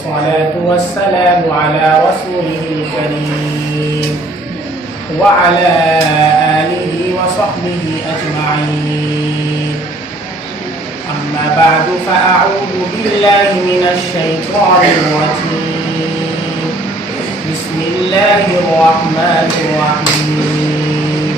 والصلاة والسلام على رسوله الكريم وعلى آله وصحبه أجمعين. أما بعد فأعوذ بالله من الشيطان الرجيم. بسم الله الرحمن الرحيم.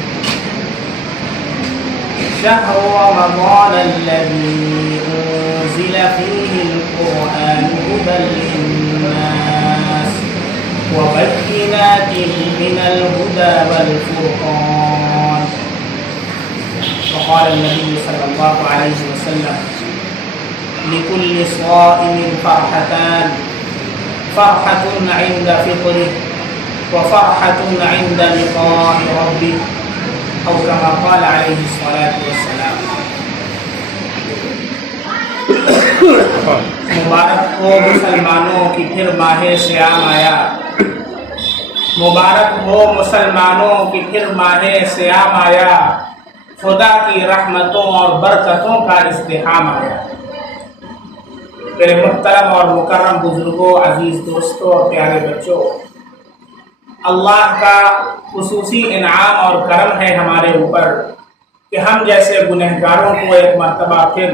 شهر رمضان الذي أنزل فيه القرآن هدى للناس وبينات من الهدى والفرقان. وقال النبي صلى الله عليه وسلم: لكل صائم فرحتان، فرحة عند فطره وفرحة عند لقاء ربه، أو كما قال عليه الصلاة والسلام. مبارک ہو مسلمانوں کی پھر ماہ سیام آیا، مبارک ہو مسلمانوں کی پھر ماہ سیام آیا، خدا کی رحمتوں اور برکتوں کا ازدحام آیا۔ میرے محترم اور مکرم بزرگوں، عزیز دوستوں اور پیارے بچوں، اللہ کا خصوصی انعام اور کرم ہے ہمارے اوپر کہ ہم جیسے گنہگاروں کو ایک مرتبہ پھر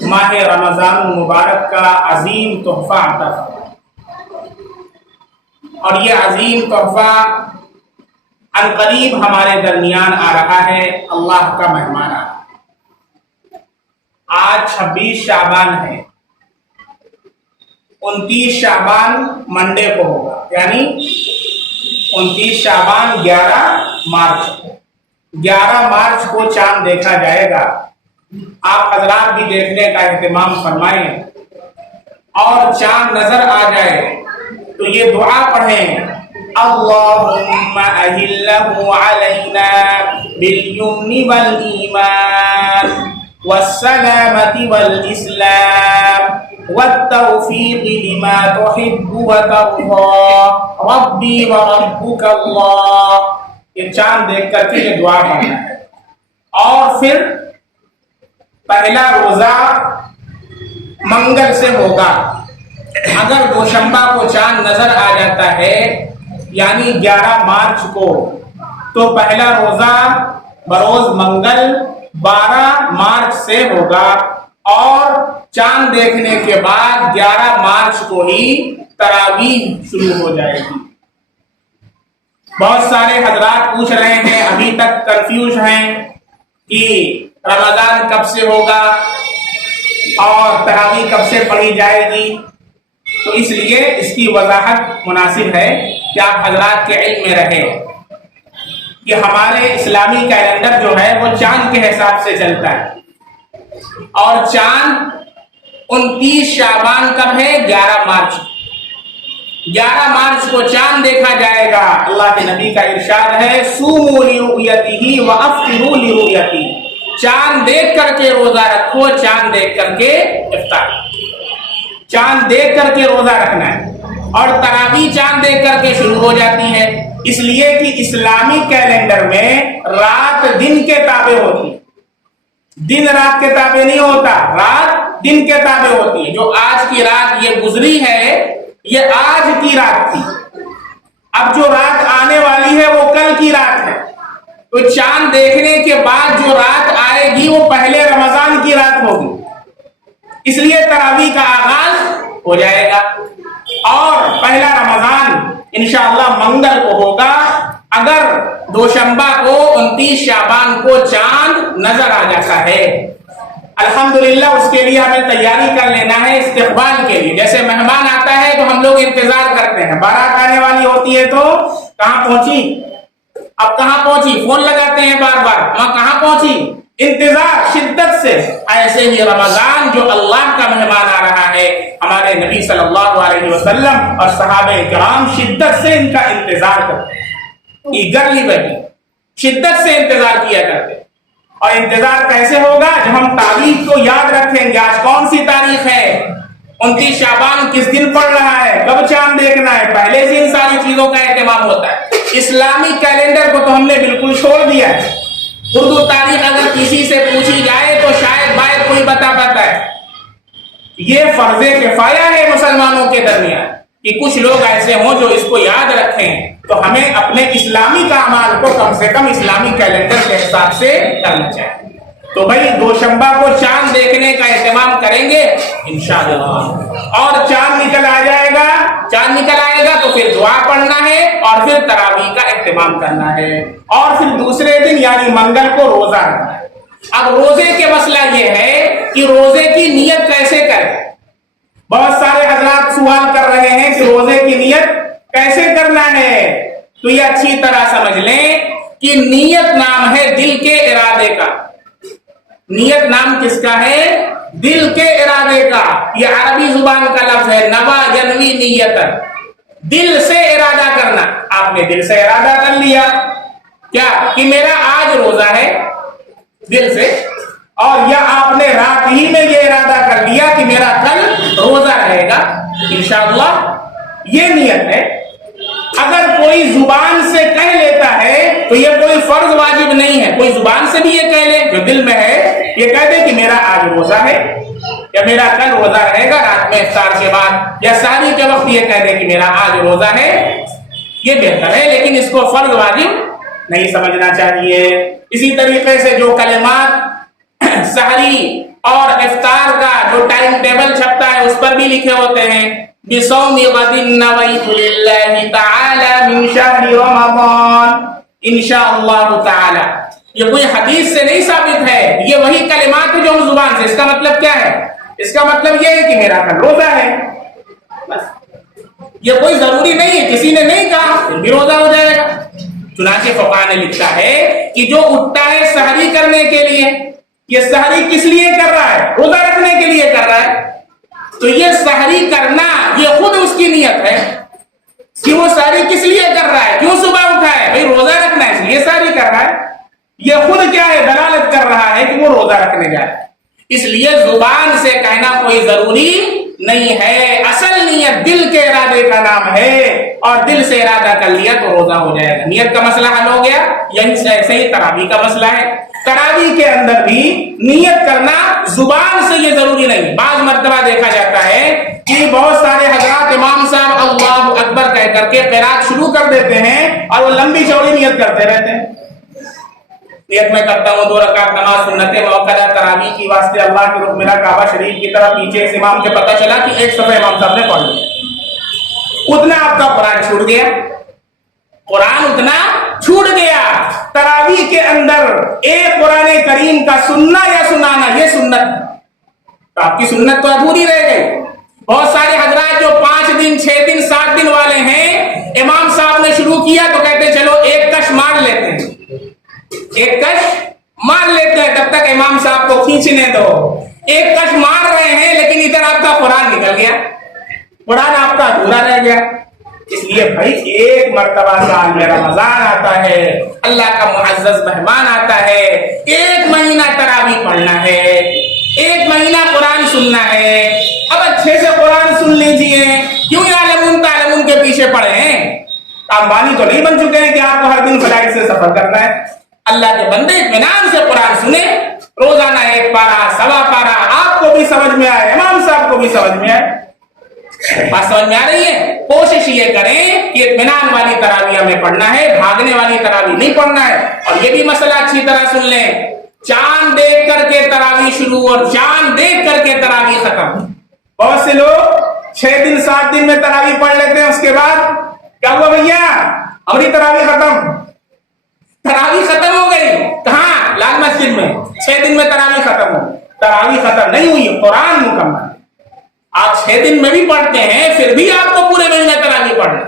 ماہ رمضان المبارک کا عظیم تحفہ عطا فرمایا، اور یہ عظیم تحفہ عنقریب ہمارے درمیان آ رہا ہے، اللہ کا مہمان آ رہا ہے۔ آج 26 شعبان ہے، 29 شعبان منڈے کو ہوگا، یعنی 29 شعبان 11 مارچ کو 11 مارچ کو چاند دیکھا جائے گا۔ آپ حضرات بھی دیکھنے کا اہتمام فرمائیں، اور چاند نظر آ جائے تو یہ دعا پڑھیں: اللہم اہلہ علینا بالیمن والایمان والسلامة والاسلام والتوفیق لما تحب وترضى ربی وربک اللہ۔ یہ چاند دیکھ کر کے یہ دعا پڑھنا ہے، اور پھر پہلا روزہ منگل سے ہوگا۔ اگر دوشنبہ کو چاند نظر آ جاتا ہے یعنی 11 مارچ کو، تو پہلا روزہ بروز منگل 12 مارچ سے ہوگا، اور چاند دیکھنے کے بعد 11 مارچ کو ہی تراویح شروع ہو جائے گی۔ بہت سارے حضرات پوچھ رہے ہیں، ابھی تک کنفیوز ہیں کہ رمضان کب سے ہوگا اور تراویح کب سے پڑھی جائے گی، تو اس لیے اس کی وضاحت مناسب ہے کہ آپ حضرات کے علم میں رہے کہ ہمارے اسلامی کیلنڈر جو ہے وہ چاند کے حساب سے چلتا ہے، اور چاند 29 شعبان کب ہے؟ 11 مارچ۔ 11 مارچ کو چاند دیکھا جائے گا۔ اللہ کے نبی کا ارشاد ہے: صوموا لرؤیتہ وافطروا لرؤیتہ۔ چاند دیکھ کر کے روزہ رکھو، چاند دیکھ کر کے افطار۔ چاند دیکھ کر کے روزہ رکھنا ہے، اور تراویح چاند دیکھ کر کے شروع ہو جاتی ہے، اس لیے کہ اسلامی کیلنڈر میں رات دن کے تابع ہوتی ہے، دن رات کے تابع نہیں ہوتا، رات دن کے تابع ہوتی ہے۔ جو آج کی رات یہ گزری ہے، یہ آج کی رات تھی، اب جو رات آنے والی ہے وہ کل کی رات ہے، تو چاند دیکھنے کے بعد جو رات آئے گی وہ پہلے رمضان کی رات ہوگی، اس لیے تراویح کا آغاز ہو جائے گا، اور پہلا رمضان انشاءاللہ منگل کو ہوگا، اگر دوشنبہ کو 29 شعبان کو چاند نظر آ جاتا ہے۔ الحمدللہ اس کے لیے ہمیں تیاری کر لینا ہے استقبال کے لیے۔ جیسے مہمان آتا ہے تو ہم لوگ انتظار کرتے ہیں، بارات آنے والی ہوتی ہے تو کہاں پہنچی، اب کہاں پہنچی، فون لگاتے ہیں بار بار، وہاں کہاں پہنچی، انتظار شدت سے۔ ایسے ہی رمضان جو اللہ کا مہمان آ رہا ہے، ہمارے نبی صلی اللہ علیہ وسلم اور صحابہ کرام شدت سے ان کا انتظار کرتے ہیں، ایگرلی بیٹھے شدت سے انتظار کیا کرتے ہیں۔ اور انتظار کیسے ہوگا؟ جب ہم تاریخ کو یاد رکھیں گے، آج کون سی تاریخ ہے، 29 شعبان کس دن پڑ رہا ہے، کب چاند دیکھنا ہے، پہلے سے ان ساری چیزوں کا اہتمام ہوتا ہے۔ اسلامی کیلنڈر کو تو ہم نے بالکل چھوڑ دیا ہے۔ اردو تاریخ اگر کسی سے پوچھی جائے تو شاید باید کوئی بتا پاتا ہے، یہ فرض کفایہ ہے مسلمانوں کے درمیان کہ کچھ لوگ ایسے ہوں جو اس کو یاد رکھیں، تو ہمیں اپنے اسلامی اعمال کو کم سے کم اسلامی کیلنڈر کے حساب سے کرنا چاہیے۔ تو بھائی دوشنبہ کو چاند دیکھنے کا اہتمام کریں گے انشاءاللہ، اور چاند نکل آئے گا تو پھر دعا پڑھنا ہے اور پھر تراویح کا اہتمام کرنا ہے، اور پھر دوسرے دن یعنی منگل کو روزہ رکھنا ہے۔ اب روزے کے مسئلہ یہ ہے کہ روزے کی نیت کیسے کریں؟ بہت سارے حضرات سوال کر رہے ہیں کہ روزے کی نیت کیسے کرنا ہے، تو یہ اچھی طرح سمجھ لیں کہ نیت نام ہے دل کے ارادے کا۔ نیت نام کس کا ہے؟ دل کے ارادے کا۔ یہ عربی زبان کا لفظ ہے، نوا ینوی نیتن، دل سے ارادہ کرنا۔ آپ نے دل سے ارادہ کر لیا کیا کہ میرا آج روزہ ہے، دل سے، اور یا آپ نے رات ہی میں یہ ارادہ کر لیا کہ میرا کل روزہ رہے گا انشاءاللہ، یہ نیت ہے۔ اگر کوئی زبان سے کہہ لیتا ہے تو یہ کوئی فرض واجب نہیں ہے، کوئی زبان سے بھی یہ کہہ لے، جو دل میں ہے یہ کہہ دے کہ میرا آج روزہ ہے یا میرا کل روزہ رہے گا رات میں افطار کے بعد، یا سحری کے وقت یہ کہہ دے کہ میرا آج روزہ ہے، یہ بہتر ہے، لیکن اس کو فرض واجب نہیں سمجھنا چاہیے۔ اسی طریقے سے جو کلمات سحری اور افطار کا جو ٹائم ٹیبل چھپتا ہے اس پر بھی لکھے ہوتے ہیں، بِصَوْمِ غَدٍ نَوَيْتُ لِلَّهِ تَعَالَى مِنْ شَهْرِ رَمَضَانَ انشاءاللہ تعالی، یہ کوئی حدیث سے نہیں ثابت ہے، یہ وہی کلمات ہیں جو ہم زبان سے۔ اس کا مطلب کیا ہے؟ اس کا مطلب یہ ہے کہ میرا کل روزہ ہے، بس۔ یہ کوئی ضروری نہیں ہے، کسی نے نہیں کہا پھر بھی روزہ ہو جائے گا۔ چنانچہ فقہ نے لکھا ہے کہ جو اٹھتا ہے سحری کرنے کے لیے، یہ سحری کس لیے کر رہا ہے؟ روزہ رکھنے کے لیے کر رہا ہے، تو یہ سحری کرنا یہ خود اس کی نیت ہے کہ وہ سحری کس لیے کر رہا ہے، کیوں صبح اٹھا ہے؟ بھائی روزہ رکھنا ہے اس لیے سحری کر رہا ہے، یہ خود کیا ہے؟ دلالت کر رہا ہے کہ وہ روزہ رکھنے جا رہا ہے۔ اس لیے زبان سے کہنا کوئی ضروری نہیں ہے، اصل نیت دل کے ارادے کا نام ہے، اور دل سے ارادہ کر لیا تو روزہ ہو جائے گا۔ نیت کا مسئلہ حل ہو گیا۔ یعنی ایسے ہی تراویح کا مسئلہ ہے، تراویح کے اندر بھی نیت کرنا زبان سے یہ ضروری نہیں۔ بعض مرتبہ دیکھا جاتا ہے کہ بہت سارے حضرات امام صاحب اللہ اکبر کہہ کر کے قرات شروع کر دیتے ہیں اور وہ لمبی چوڑی نیت کرتے رہتے ہیں، نیت میں کرتا ہوں 2 رکعت نماز سنت موقع تراویح کی واسطے اللہ کے رخ میرا کعبہ شریف کی طرف، پیچھے اس امام کے پتہ چلا کہ ایک صفحہ امام صاحب نے پڑھ لیا، اتنا آپ کا قرآن چھوٹ گیا، قرآن اتنا چھوٹ گیا۔ تراویح کے اندر ایک قرآن کریم کا سننا یا سنانا یہ سنت، تو آپ کی سنت تو ادھوری رہ گئی۔ بہت سارے حضرات جو 5 دن 6 دن 7 دن والے ہیں، امام صاحب نے شروع کیا تو کہتے چلو ایک کش مار لیتے ہیں، ایک کش مار لیتے ہیں، تب تک امام صاحب کو کھینچنے دو۔ ایک کش مار رہے ہیں لیکن ادھر آپ کا قرآن نکل گیا، قرآن آپ کا ادھورا رہ گیا۔ اس لیے بھائی ایک مرتبہ سال میں رمضان آتا ہے، اللہ کا معزز مہمان آتا ہے، 1 مہینہ تراویح پڑھنا ہے، 1 مہینہ قرآن سننا ہے۔ اب اچھے سے قرآن سن لیجئے، کیوں یعلمون تعلمون کے پیچھے پڑے ہیں؟ امبانی تو نہیں بن چکے ہیں کہ آپ کو ہر دن فلائٹ سے سفر کرنا ہے۔ اللہ کے بندے اطمینان سے قرآن سنیں، روزانہ 1 پارہ 1.25 پارہ، آپ کو بھی سمجھ میں آئے، امام صاحب کو بھی سمجھ میں آئے۔ بات سمجھ میں آ رہی ہے؟ کوشش یہ کریں کہ اطمینان والی تراویح ہمیں پڑھنا ہے، بھاگنے والی تراویح نہیں پڑھنا ہے۔ اور یہ بھی مسئلہ اچھی طرح سن لیں، چاند دیکھ کر کے تراویح شروع اور چاند دیکھ کر کے تراویح ختم۔ بہت سے لوگ 6 دن 7 دن میں تراویح پڑھ لیتے ہیں، اس کے بعد کیا ہوا بھیا ہماری تراویح ختم، تراویح ختم ہو گئی۔ کہاں؟ لال مسجد میں 6 دن میں تراویح ختم ہو۔ تراویح ختم نہیں ہوئی، قرآن مکمل۔ آپ 6 دن میں بھی پڑھتے ہیں، پھر بھی آپ کو پورے مہینے تراویح پڑھنا۔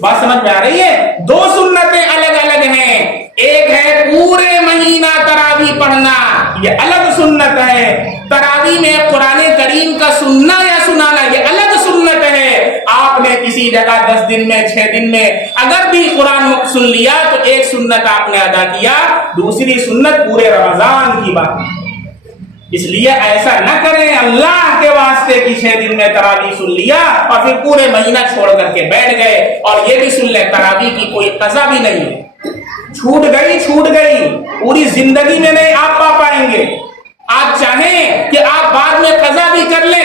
بات سمجھ میں آ رہی ہے؟ 2 سنتیں الگ الگ ہیں، ایک ہے پورے مہینہ تراویح پڑھنا، یہ الگ سنت ہے۔ تراویح میں قرآن کریم کا سننا یا سنانا یہ الگ سنت ہے۔ آپ نے کسی جگہ 10 دن میں 6 دن میں اگر بھی قرآن سن لیا تو ایک سنت آپ نے ادا کیا، دوسری سنت پورے رمضان کی بات۔ اس لیے ایسا نہ کریں اللہ کے واسطے کہ 6 دن میں تراویح سن لیا اور پھر پورے مہینہ چھوڑ کر کے بیٹھ گئے۔ اور یہ بھی سن لیں تراویح کی کوئی قضا بھی نہیں ہے، چھوٹ گئی، پوری زندگی میں نہیں آپ پا پائیں گے۔ آپ چاہیں کہ آپ بعد میں قضا بھی کر لیں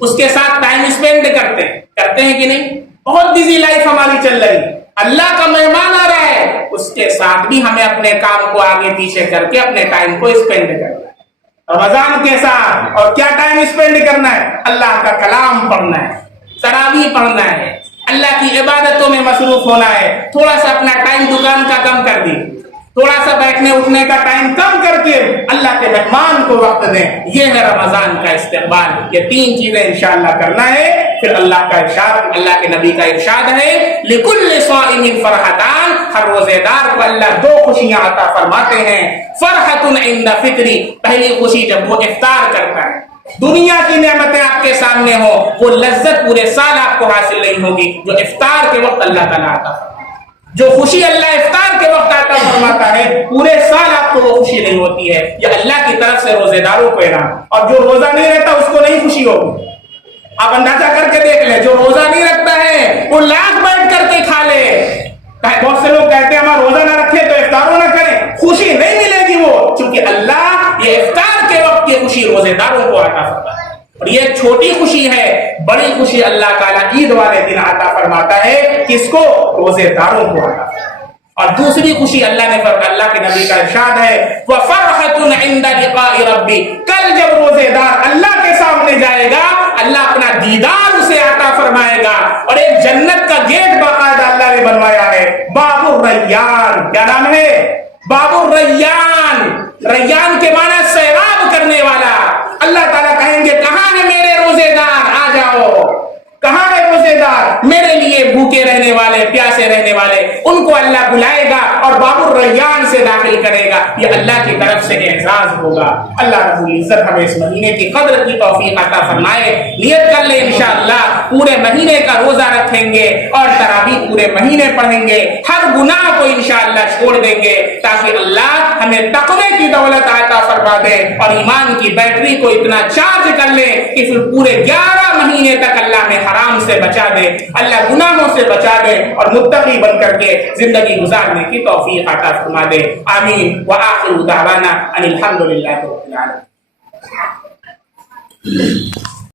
اس کے ساتھ ٹائم اسپینڈ کرتے ہیں کہ نہیں؟ بہت بزی لائف ہماری چل رہی ہے، اللہ کا مہمان آ رہا ہے، اس کے ساتھ بھی ہمیں اپنے کام کو آگے پیچھے کر کے اپنے ٹائم کو اسپینڈ کرنا ہے۔ رمضان کے ساتھ اور کیا ٹائم اسپینڈ کرنا ہے؟ اللہ کا کلام پڑھنا ہے، تراویح پڑھنا ہے، اللہ کی عبادتوں میں مصروف ہونا ہے۔ تھوڑا سا اپنا ٹائم دکان کا کم کر دی، تھوڑا سا بیٹھنے اٹھنے کا ٹائم کم کر کے اللہ کے مہمان کو وقت دیں۔ یہ ہے رمضان کا استقبال۔ یہ تین چیزیں انشاءاللہ کرنا ہے، پھر اللہ کا ارشاد، اللہ کے نبی کا ارشاد ہے لِكُلِّ صَائِمٍ فَرْحَتَانِ، ہر روزے دار کو اللہ دو خوشیاں عطا فرماتے ہیں۔ فرحۃ عند فطری، پہلی خوشی جب وہ افطار کرتا ہے، دنیا کی نعمتیں آپ کے سامنے ہو، وہ لذت پورے سال آپ کو حاصل نہیں ہوگی جو افطار کے وقت اللہ تعالیٰ عطا فرماتا ہے۔ جو خوشی اللہ افطار کے وقت عطا فرماتا ہے، پورے سال آپ کو وہ خوشی نہیں ہوتی ہے۔ یہ اللہ کی طرف سے روزے داروں کو انعام، اور جو روزہ نہیں رہتا اس کو نہیں خوشی ہوگی۔ آپ اندازہ کر کے دیکھ لیں، جو روزہ نہیں رکھتا ہے وہ لاکھ بیٹھ کر کے کھا لے۔ بہت سے لوگ کہتے ہیں ہمارا روزہ نہ رکھے تو افطاروں نہ کریں، خوشی نہیں ملے گی وہ، کیونکہ اللہ یہ افطار کے وقت کی خوشی روزے داروں کو عطا فرماتا ہے۔ اور یہ چھوٹی خوشی ہے، بڑی خوشی اللہ تعالیٰ عید والے دن عطا فرماتا ہے، کس کو؟ روزے داروں کو عطا فرماتا ہے۔ اور دوسری خوشی اللہ نے فرمایا، اللہ کے نبی کا ارشاد ہے وَفَرْحَةٌ عِنْدَ لِقَاءِ رَبِّ، کل جب روزے دار اللہ کے سامنے جائے گا، اللہ اپنا دیدار اسے عطا فرمائے گا، اور ایک جنت کا گیٹ باقاعدہ اللہ نے بنوایا ہے، باب الریان۔ کیا نام ہے؟ باب الریان۔ ریان کے معنی سیراب کرنے والا۔ اللہ تعالیٰ کہیں گے کہاں ہے میرے روزے دار، آ جاؤ۔ کہاں ہے روزے دار؟ میرے لیے بھوکے رہنے والے، پیاسے رہنے والے، ان کو اللہ بلائے گا اور باب الریان سے داخل کرے گا۔ یہ اللہ کی طرف سے اعزاز ہوگا۔ اللہ رب العزت ہمیں اس مہینے کی قدر کی توفیق عطا فرمائے۔ نیت کر لیں انشاءاللہ پورے مہینے کا روزہ رکھیں گے اور تراویح پورے مہینے پڑھیں گے، ہر گناہ کو انشاءاللہ چھوڑ دیں گے، تاکہ اللہ ہمیں تقوی کی دولت عطا فرما دے اور ایمان کی بیٹری کو اتنا چارج کر لے کہ پھر پورے 11 مہینے تک اللہ میں حرام سے بچا دے، اللہ گناہوں سے بچا دے اور متقی بن کر کے زندگی گزارنے کی توفیق عطا فرما دے۔ آمین۔ وآخر دعوانا ان الحمد للہ رب العالمین۔